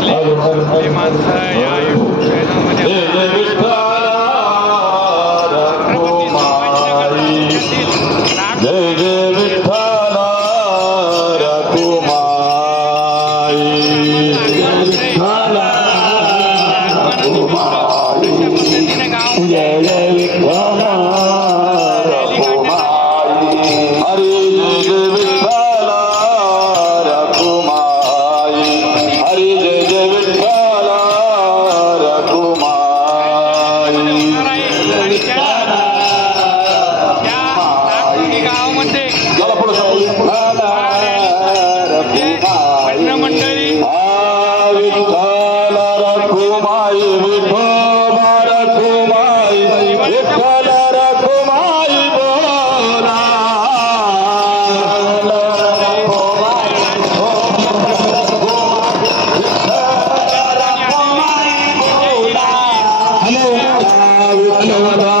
गावातले आपले माणसं या युट्यूब चॅनलमध्ये जय जय विठ्ठल रखुमाई रखुमाई विठोबा रखुमाई विठ्ठल रखुमाई बोला विठ्ठल रखुमाई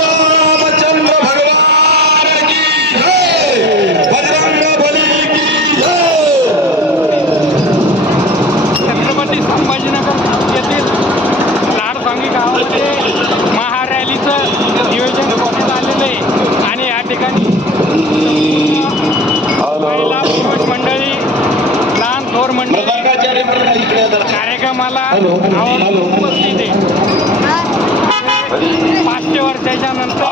गावामध्ये महारॅलीचं नियोजन करण्यात आलेलं आहे. आणि या ठिकाणी महिला पुरुष मंडळी लहान थोर मंडळी कार्यक्रमाला उपस्थित आहे. पाचशे वर्षाच्या नंतर